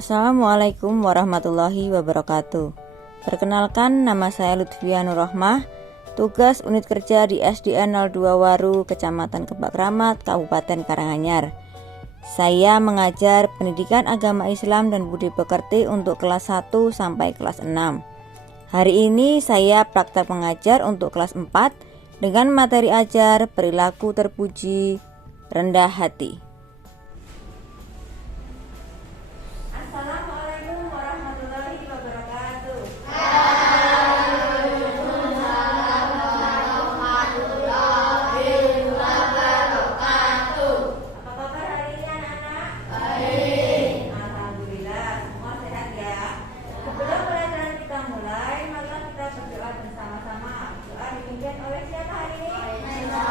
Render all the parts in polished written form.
Assalamualaikum warahmatullahi wabarakatuh. Perkenalkan, nama saya Lutfia Nurrohmah, tugas unit kerja di SDN 02 Waru, Kecamatan Kebak Kramat, Kabupaten Karanganyar. Saya mengajar pendidikan agama Islam dan budi pekerti untuk kelas 1 sampai kelas 6. Hari ini saya praktek mengajar untuk kelas 4 dengan materi ajar perilaku terpuji, rendah hati. Assalamualaikum warahmatullahi wabarakatuh. Waalaikumsalam warahmatullahi wabarakatuh. Apa kabar hari ini anak-anak? Baik. Alhamdulillah, semua sehat ya. Sebelum pelajaran kita mulai, maka kita berdoa bersama-sama. Doa dipimpin oleh siapa hari ini? Ya,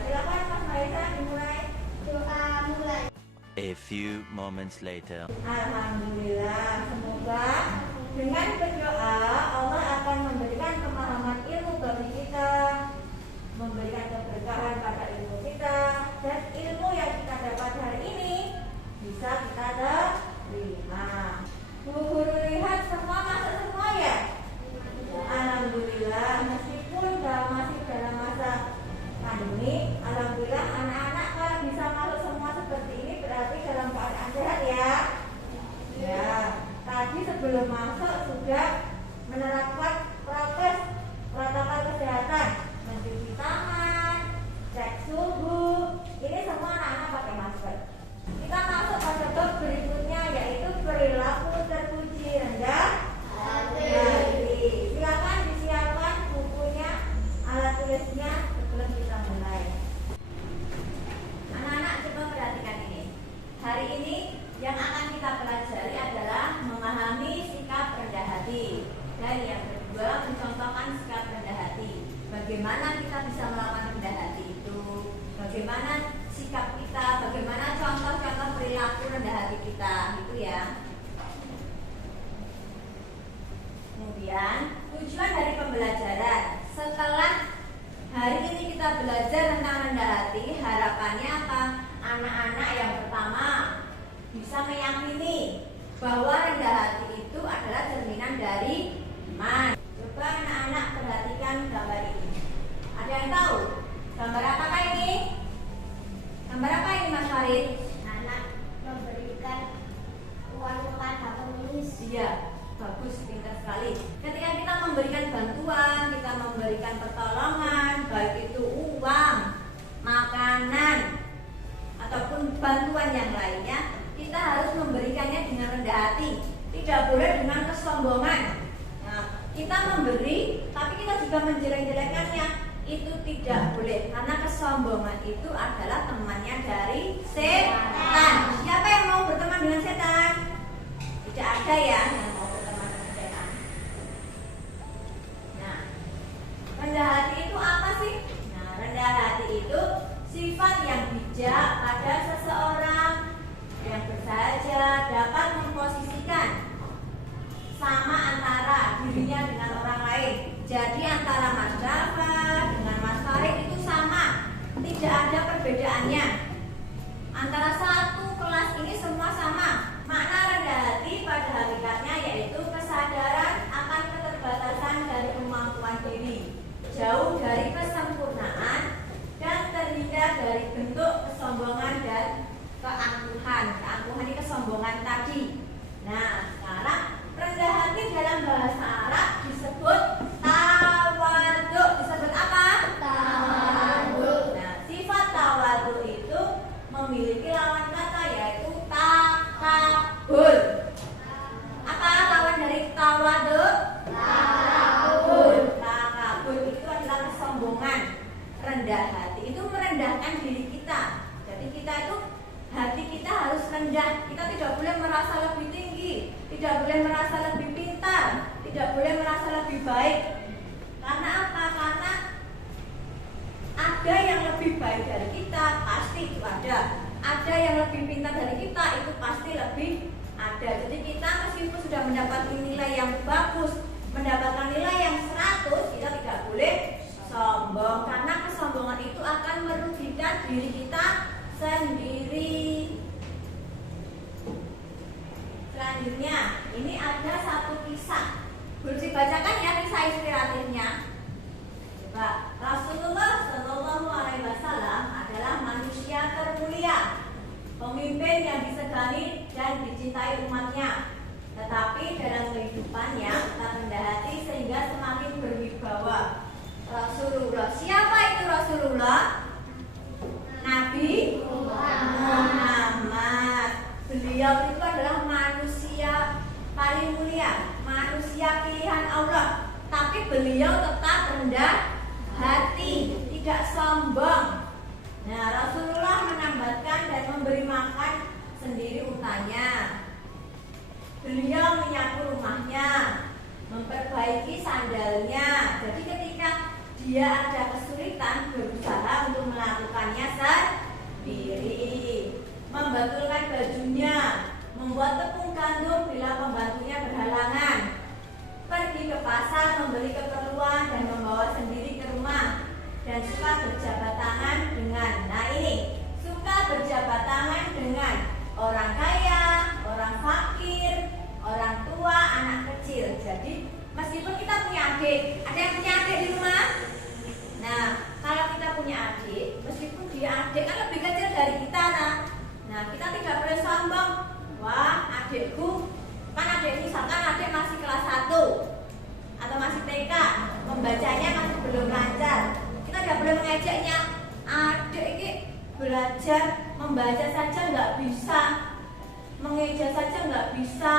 silakan Mas Maisa dimulai. Doa mulai. A few moments later. Alhamdulillah, semoga dengan berdoa Allah akan memberikan pemahaman ilmu bagi kita, memberikan keberkahan pada ilmu kita, dan ilmu yang kita dapat hari ini bisa kita terima. Guru lihat semua masuk semua ya? Alhamdulillah, meskipun masih dalam masa pandemi, alhamdulillah anak-anak kalau bisa masuk semua seperti ini berarti dalam keadaan sehat ya. Ya, tadi sebelum masuk sudah menerapkan protokol kesehatan, mencuci tangan, cek suhu. Ini semua anak-anak pakai masker. Kita masuk pada bab berikutnya, yaitu perilaku terpuji, rendah hati. Silakan disiapkan bukunya, alat tulisnya sebelum kita mulai. Anak-anak coba perhatikan ini. Hari ini yang akan kita pelajari adalah memahami sikap rendah hati. Dan yang kedua, mencontohkan sikap rendah hati. Bagaimana kita bisa melakukan rendah hati itu? Bagaimana sikap kita? Bagaimana contoh-contoh perilaku rendah hati kita? Itu ya. Kemudian, tujuan dari pembelajaran. Setelah hari ini kita belajar tentang rendah hati, harapannya apa? Anak-anak yang pertama bisa meyakini bahwa rendah hati itu adalah cerminan dari iman. Coba anak-anak perhatikan gambar ini. Ada yang tahu? Gambar apakah ini? Gambar apa ini Mas Farid? Anak memberikan uang kepada pengemis. Iya, bagus, pintar sekali. Ketika kita memberikan bantuan, kita memberikan pertolongan, baik itu uang, makanan, ataupun bantuan yang lainnya, kita harus memberikannya dengan rendah hati. Tidak boleh dengan kesombongan. Nah, kita memberi, tapi kita juga menjelek-jelekannya. Itu tidak boleh, karena kesombongan itu adalah temannya dari setan. Siapa yang mau berteman dengan setan? Tidak ada ya yang mau berteman dengan setan. Nah, rendah hati itu apa sih? Nah, rendah hati itu sifat yang bijak pada seseorang yang bersahaja, dapat memposisikan sama antara dirinya dengan orang lain. Jadi antara Mas Dafa dengan Mas Farid itu sama, tidak ada perbedaannya. Antara satu kelas ini semua sama. Makna rendah hati pada hakikatnya yaitu kesadaran akan keterbatasan dari kemampuan diri, jauh dari kesempurnaan, dan terhindar dari bentuk kesombongan dan keangkuhan. Keangkuhan ini kesombongan tadi. Nah, sekarang rendah hati dalam bahasa Arab disebut tawadhu. Disebut apa? Tawadhu. Nah, sifat tawadhu itu memiliki lawan kata yaitu takabur. Apa lawan dari tawadhu? Takabur. Takabur itu adalah kesombongan. Rendah hati itu merendahkan diri kita. Jadi kita itu, hati kita harus rendah. Kita tidak boleh merasa lebih tinggi, tidak boleh merasa lebih pintar, tidak boleh merasa lebih baik. Karena apa? Karena ada yang lebih baik dari kita, pasti itu ada. Ada yang lebih pintar dari kita, itu pasti lebih ada. Jadi kita meskipun sudah mendapatkan nilai yang bagus, mendapatkan nilai yang 100, kita tidak boleh sombong. Karena kesombongan itu akan merugikan diri kita sendiri. selanjutnya, ini ada satu kisah. Boleh dibacakan ya kisah inspiratifnya. Coba, Rasulullah Shallallahu Alaihi Wasallam adalah manusia termulia, pemimpin yang disegani dan dicintai umatnya. Tetapi dalam kehidupannya tak rendah hati sehingga semakin berwibawa. Rasulullah, siapa itu Rasulullah? Nabi Muhammad. Beliau itu adalah manusia paling mulia, manusia pilihan Allah. Tapi beliau tetap rendah hati, tidak sombong. Nah, Rasulullah menambatkan dan memberi makan sendiri untanya. Beliau menyapu rumahnya, memperbaiki sandalnya. Jadi ketika dia ada kesulitan, berusaha untuk melakukannya sendiri. Membetulkan bajunya, membuat tepung gandum bila pembantunya berhalangan. Pergi ke pasar membeli keperluan dan membawa sendiri ke rumah. Dan suka berjabat tangan dengan, nah ini, suka berjabat tangan dengan orang kaya, orang fakir, orang tua, anak kecil. Jadi meskipun kita punya adik, ada yang punya adik di rumah? Nah, kalau kita punya adik, meskipun dia adik kan lebih kecil dari kita, nah kita tidak boleh sombong. Wah, adikku, kan adik misalkan adik masih kelas 1 atau masih TK, membacanya masih belum lancar. Kita tidak boleh mengejeknya. Adik ini belajar membaca saja nggak bisa, mengeja saja nggak bisa.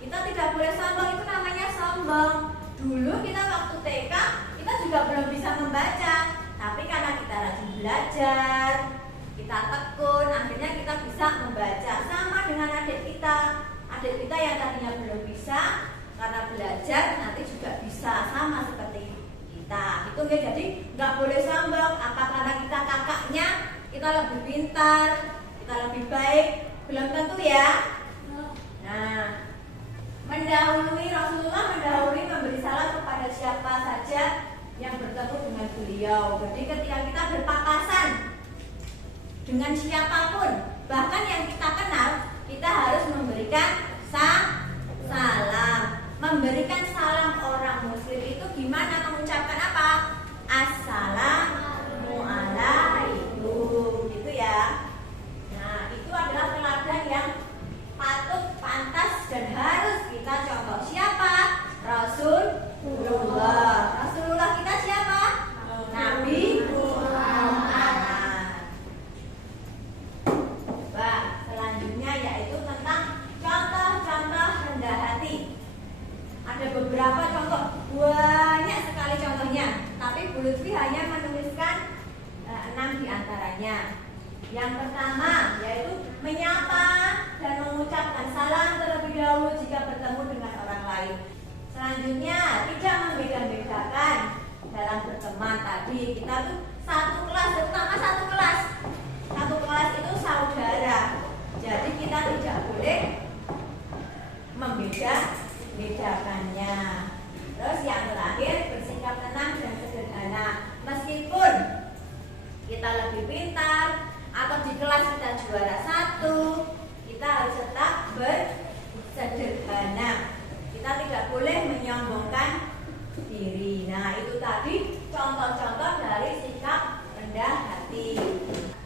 Kita tidak boleh sombong, itu namanya sombong. Dulu kita waktu TK, kita juga belum bisa membaca. Tapi karena kita rajin belajar, kita tekun, akhirnya kita bisa membaca. Sama dengan adik kita. Adik kita yang tadinya belum bisa, karena belajar nanti juga bisa, sama seperti kita. Itu ya, jadi nggak boleh sombong. Apa karena kita kakaknya, kita lebih pintar, kita lebih baik? Belum tentu ya. Nah, Rasulullah mendahului memberi salam kepada siapa saja yang bertemu dengan beliau. Jadi ketika kita berpapasan dengan siapapun, bahkan yang kita kenal, kita harus memberikan salam. Memberikan salam orang muslim itu gimana? Mengucapkan apa? Assalamualaikum, gitu ya. Nah, itu adalah teladan yang patut, pantas, dan harus kita contoh. Siapa? Rasulullah. Rasulullah kita siapa? Nabi Muhammad. Nah, selanjutnya yaitu tentang contoh-contoh rendah hati. Ada beberapa contoh, banyak sekali contohnya, tapi Bu Lutfi hanya menuliskan 6 diantaranya. Yang pertama yaitu menyapa dan mengucapkan salam terlebih dahulu jika bertemu dengan orang lain. Selanjutnya tidak membeda-bedakan dalam berteman. Tadi kita tuh satu kelas, terutama satu kelas. Satu kelas itu saudara. Jadi kita tidak boleh membeda-bedakannya. Terus yang terakhir bersikap tenang dan sederhana. Meskipun kita lebih pintar atau di kelas kita juara 1, kita harus tetap bersederhana. Kita tidak boleh menyombongkan diri. Nah, itu tadi contoh-contoh dari sikap rendah hati.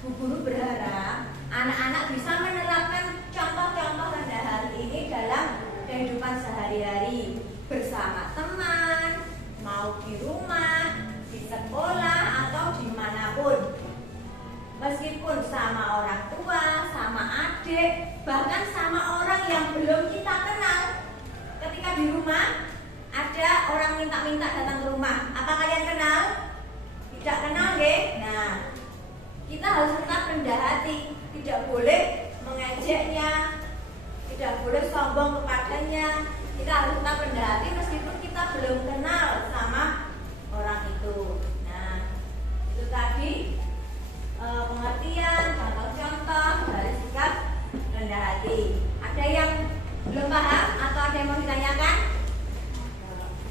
Bu Guru berharap anak-anak bisa menerapkan contoh-contoh rendah hati ini dalam kehidupan sehari-hari, bersama teman, mau di rumah, di sekolah, atau dimanapun. Meskipun sama orang tua, sama adik, bahkan sama orang yang belum kita kenal. Ketika di rumah ada orang minta-minta datang ke rumah, apa kalian kenal? Tidak kenal deh. Nah, kita harus tetap rendah hati, tidak boleh mengejeknya, tidak boleh sombong kepadanya. Kita harus tetap rendah hati meskipun kita belum kenal sama orang itu. Nah, itu tadi pengertian, contoh-contoh dari sikap rendah hati. Ada yang belum paham atau ada yang mau ditanyakan?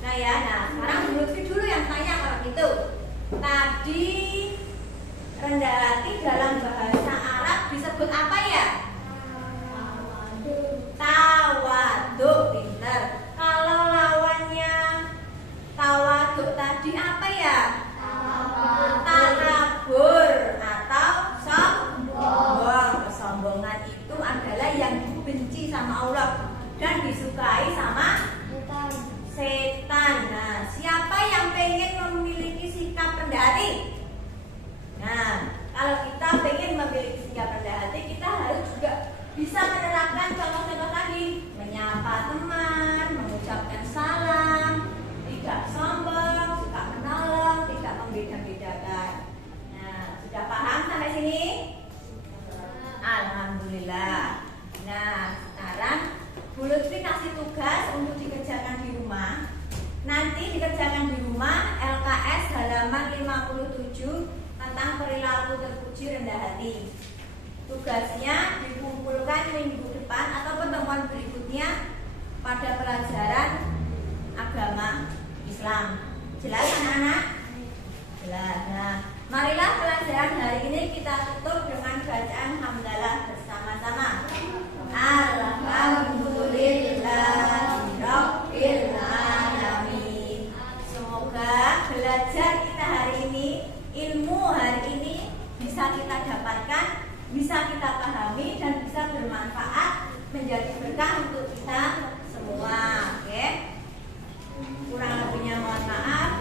Nah ya, sekarang dulu yang tanya kalau gitu. Tadi rendah hati dalam bahasa Arab disebut apa ya? Tawadhu. sini? Alhamdulillah. Nah, sekarang Bu Lutfi kasih tugas untuk dikerjakan di rumah. Nanti dikerjakan di rumah LKS halaman 57 tentang perilaku terpuji rendah hati. Tugasnya dikumpulkan minggu depan atau pertemuan berikutnya pada pelajaran agama Islam. Jelas anak-anak? Jelas. Nah, marilah pelajaran hari ini kita tutup dengan bacaan hamdalah bersama-sama. Alhamdulillahirabbil alamin. Semoga belajar kita hari ini, ilmu hari ini bisa kita dapatkan, bisa kita pahami dan bisa bermanfaat menjadi berkah untuk kita semua. Oke? Kurang lebihnya mohon maaf.